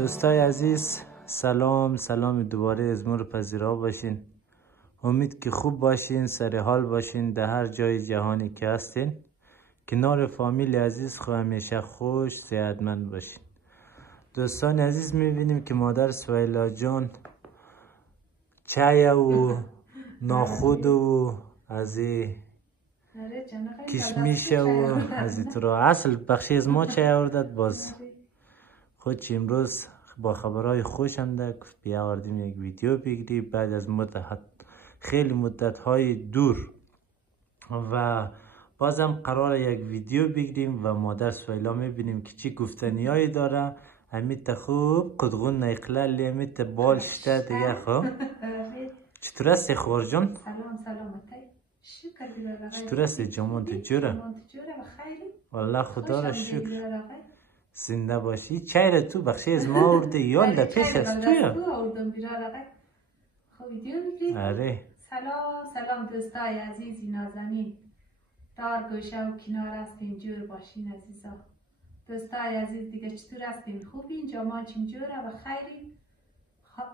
دوستای عزیز، سلام دوباره از ما رو پذیرا باشین. امید که خوب باشین، سر حال باشین، در هر جای جهانی که هستین. کنار فامیل عزیز خو همیشه خوش صحتمند باشین. دوستان عزیز، میبینیم که مادر سویلا جان چای و ناخود و از کشمیش و از تو اصل بخشی از ما چای آوردد. باز خودش امروز با خبرهای خوش انده بیاوردیم یک ویدیو بگیری بعد از خیلی مدت های دور و بازم قرار یک ویدیو بگیریم و مادر سویلا میبینیم که چی گفتنیایی داره. امیت خوب قدغون نیقلل امیت بال شته دیگه. خب چطور هستی خوار جان؟ سلامتی شکر. چطور هستی جامان؟ تو جوره؟ والله خدا را شکر زنده باشی. چای را تو بخشی از ما آورده یال ده پیش از توی؟ آره. سلام دوستای عزیزی نازنین، دار گوشه و کنار هستین، جور باشین عزیزا. دوستای عزیز دیگه چطور هستین؟ خوبین؟ جامان چیم جوره و خیری؟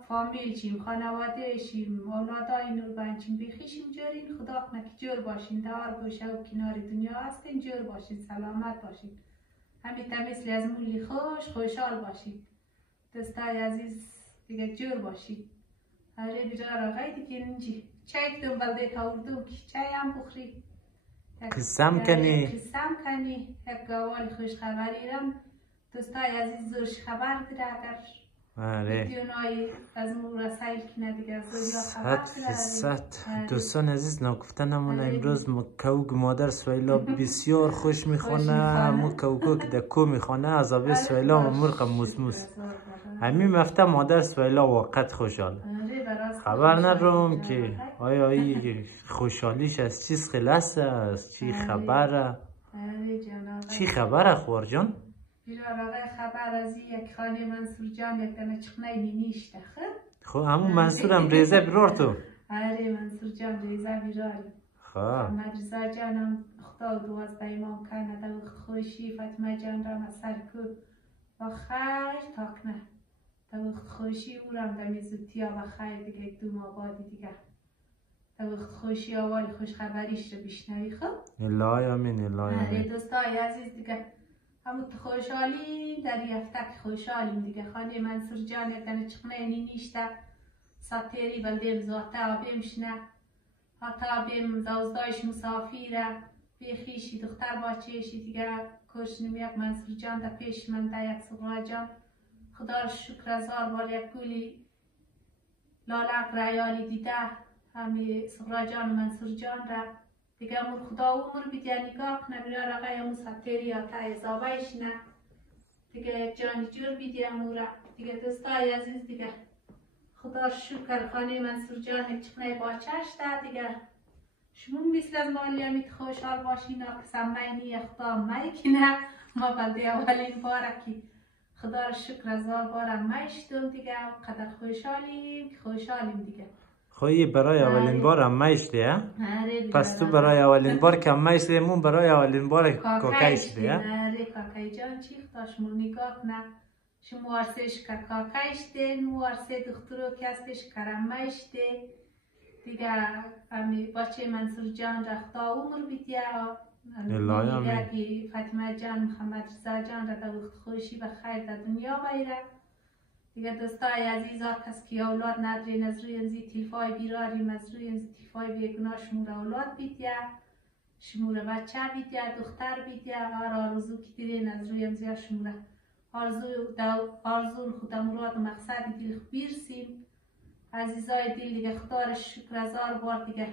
فامیل چیم، خانواده شیم، اولادای نوربن چیم، بیخیشیم جورین. خدا کنه که جور باشین، دار گوشه و کنار دنیا هستین، جور باشین، سلامت باشین، همیتا مثل از مولی خوشحال باشین. دوستای عزیز دیگه جور باشین. هره بیرار آقای دیگه اینجی چای کدوم بلده تاوردو که چای هم بخوری قسم کنی یک گوال خوش خبری رم. دوستای عزیز زورش خبر ده اگر ویدیونای از مو رسایل کنه دیگه زوریا خبر ده. دوستان عزیز ناگفتن همون امروز کوگ مادر سویلا بسیار خوش میخونه. مو کوگو که دکو میخونه از آبی سویلا و مرق موسموس. همین مفته مادر سویلا واقعا خوشحاله. خبر ندارم که آیا خوشحالیش از چیز خلاصه، از چی خبره؟ چی خبره خوار جان؟ بیرار آقای خبر از یک خانه منصور جان یک دمه چخنه نیشته. خب همون منصور هم ریزه بیرار تو؟ آره منصور جان ریزه بیراری. محمد رضا جانم خدا دواز بیمان کنه در وقت خوشی فاطمه جان را مسر کو و خیر تاکنه در وقت خوشی او رم دمی زودتیا و خیر دیگه یک دو ماه بعدی دیگه در وقت خوشی اول خوش خبریش رو بشنوی. خب الهی آمین الهی آمین. دوستای عزیز دیگه همون خوشحالی در یفتک خوشحالیم دیگه. خانه منصور جان یکن چخنه نیشته ساتیری بلده بزاته آبیم شنه حتا بیم دوزدایش مسافیره بیخیشی دختر باچهشی دیگه کشنیم یک منصور جان در پیش من در یک سقرا جان. خدا رو شکر هزار بار یک گولی لالک ریالی دیده همی سقرا جان منصور جان را دیگه امور خدا عمر بیده نگاه کنه بیرار آقای امور ساتیری آتا ازابایش نه دیگه جان جور بیده امور دیگه. دوستای عزیز دیگه خدا شکر خانه منصور جان یک چخنه باچهش ده دیگه. شما مثل از مالی همیت خوشحال باشین و سمینی خدا میکنه. ما بلده اولین باره که خدا رو شکر هزار بارم میشتم دیگه قدر خوشحالیم دیگه. خویی برای اولین بار هم میشتی ها؟ پس تو برای اولین بار که هم میشتی مون برای اولین بار کاکای شدی ها؟ آره کاکای جان چیخ داشت مون نگاه کنه شما ورسش که کاکای شده نو ورسه دخترو که هستش کرم میشته دیگه. همی بچه منصور جان را خدا عمر بیدیه الهی آمین. که فاطمه جان محمد رضا جان را در وقت خوشی و خیر در دنیا بیره دیگه. دوستای عزیز هر کس که اولاد ندارین از روی انزی تیفای بیراریم از روی انزی تیفای بیگناه شمور اولاد بیدیه شمور بچه بیدیه دختر بیدیه هر آرزو که دیرین از روی انزی شمور آرزون خود مراد مقصد دل بیرسیم عزیزای دل دیگه. خدا را شکر هزار بار دیگه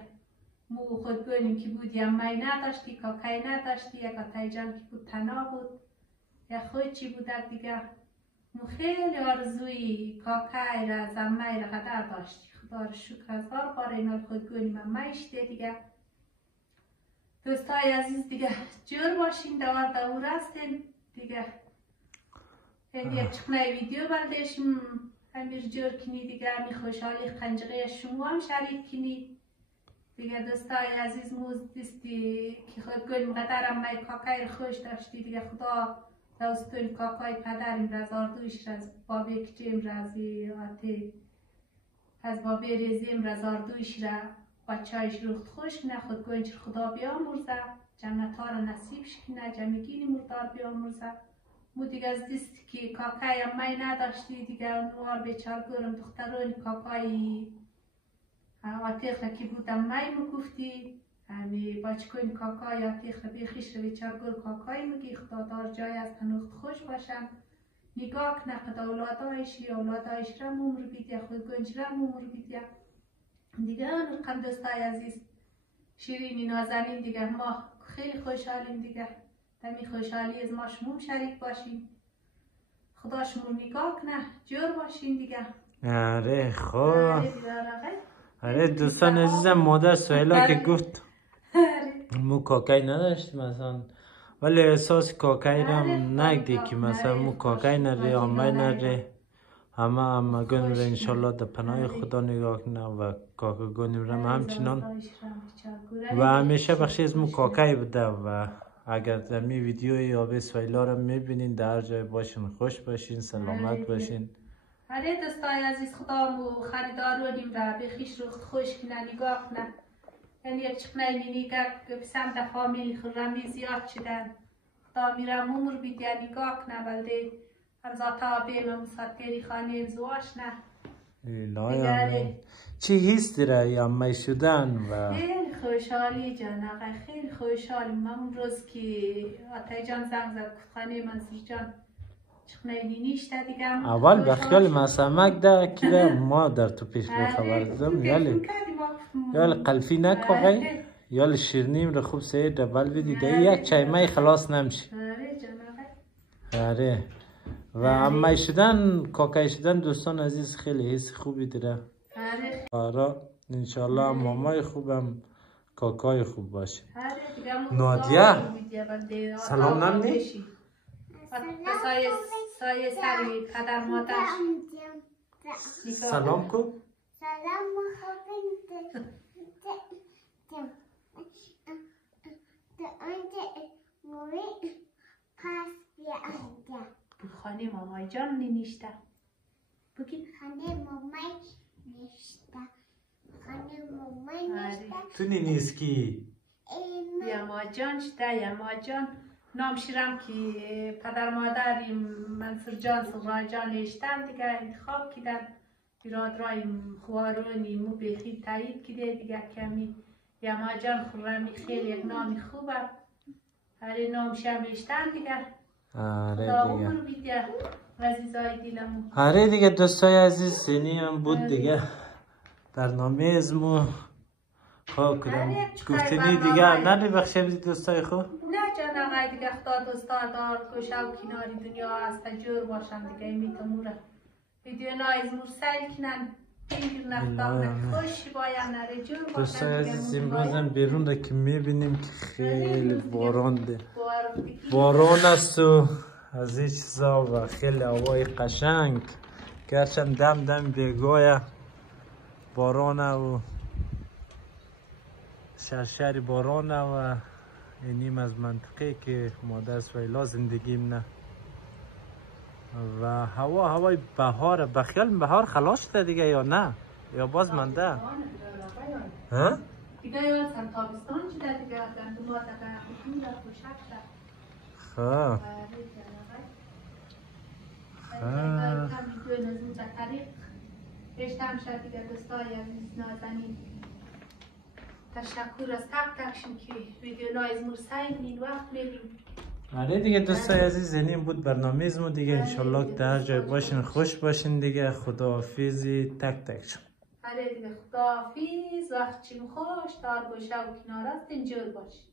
مو خود گونیم که بودیم می نداشتی کاکای نداشتی یا کاتای جان که بود تنها بود یا خود چی بودک دیگه. مو خیلی آرزوی کاکای را زمی را قدر داشتی. خدا را شکر هزار بار اینا خود گونیم هم میشته دیگه. دوستای عزیز دیگه جور باشین دور هستین دیگه. این یک چخنه ویدیو بردشم همیر جور کنی دیگه. همی خوشحالی قنجقه شما هم شریک کنی دیگه. دوستای عزیز موز دیستی که خود گویم قدرم می کاکای خوش داشتی دیگه. خدا دوستون کاکای پدریم رز آردوش رز بابی کچیم رزی آتی از بابی ریزیم رز آردوش را بچهایش روخت خوش نه خود گنج خدا بیامرزه جنت ها را نصیب شکنه جمگینی مردار بیامرزه مو دیگه از دیست که کاکایم می نداشتی دیگه نوار بیچارگورم دختران کاکای آتیخ را که بودم می مگفتی همی بچکوین کاکای آتیخ را بیخیش را بیچارگور کاکای مگی خدا دار جای از تنوخت خوش باشم نگاه کنه قد اولادایش را ممر بیدیا خود گنج را ممر بیدیا دیگه رقم دوستای عزیز شیرینی نازنین دیگه ما خیلی خوشحالیم دیگه دمی خوشحالی از ما شموم شریک باشیم خدا شمون نگاه کنه جور باشین دیگه آره خوب آره دوستان عزیزم مادر سویلا که گفت مو کاکای نداشت مثلا ولی احساس کاکای را نگدی که مثلا مو کاکای نره آمه نره همه گنیم را انشالله در پناه خدا نگاه کنه و کاکا گنیم را همچنان و همیشه بخشی از مو کاکای بوده و اگر در می ویدیوی آبی سویلا را میبینین در جای باشین خوش باشین سلامت باشین آره دوستای عزیز خدا مو خریدارونیم را بخیش رو خوش کنه نگاه کنه یعنی یک چقنه نگاه بسم در فامیل خرمی زیاد شدن خدا میرم عمر بیدیا نگاه کنه بلده همزاتا بیم مساتری خانه زواش نه چی حس دیره یا می شدن و خیلی خوشحالی جان آقا خیلی خوشحالی من اون روز که آتای جان زنگ زد خانه منصور جان چخنه نیشته دیگه اول بخیال مسمک ده که ما در تو پیش رو خبر دادم یال قلفی نکو غی یال شیرنیم رو خوب سیر دبل بدی ده یک چای مای خلاص نمشی آره و امی شدن کاکای شدن دوستان عزیز خیلی حس خوبی دیره آره انشالله مامای خوبم کاکای خوب باشه نادیه سلام نمی سایه سری پدر مادر سلام کو سلام خانه مامای جان نیشته بگی خانه مامای نیشته خانه مامای نیشته تو نیست کی یما جان شده یما جان نام شیرم که پدر مادریم منصور جان سلطان جان نیشتن دیگه انتخاب کردن برادرای خوارونی مو بخی تایید کده دیگه کمی یما جان خورمی خیلی یک نامی خوبه هر نام شمیشتن دیگه آره دیگه آره دیگه دوستای عزیز سینی هم بود دیگه برنامه ازمو خواه کدام گفتنی دیگه نداری بخشیم دوستای خو؟ نه جان آقای دیگه خدا دوستار دار گوشه و کناری دنیا هست جور باشن دیگه میتموره ویدیو نایز مرسل کنن بگیر نفتان خوشی بایم نره جور باشن دوستای عزیز امروز هم بیرون را که میبینیم که خیلی باران ده باران است و از این چیزا و خیلی هوای قشنگ گرچند دم دم بیگاه بارانه و شرشر بارانه و اینیم از منطقه که مادر سویلا زندگیم نه و هوای بهار بخیال بهار خلاص شده دیگه یا نه یا باز منده ها دیگه یا تابستان شده دیگه گندم آتاقه خودمون در خوشک شد خواه ویدیو نزون در طریق بشتم شد دیگه دوستای عزیز نازنین تشکر از تک تکشون که ویدیو نایز مرسل این وقت میدیم آره دیگه دوستای عزیز اینیم بود برنامه ازمو دیگه انشالله که در جای باشین خوش باشین دیگه خداحافظی تک تک شد آره دیگه خداحافظ وقت چیم خوش دار گوشه و کنار است اینجور باشین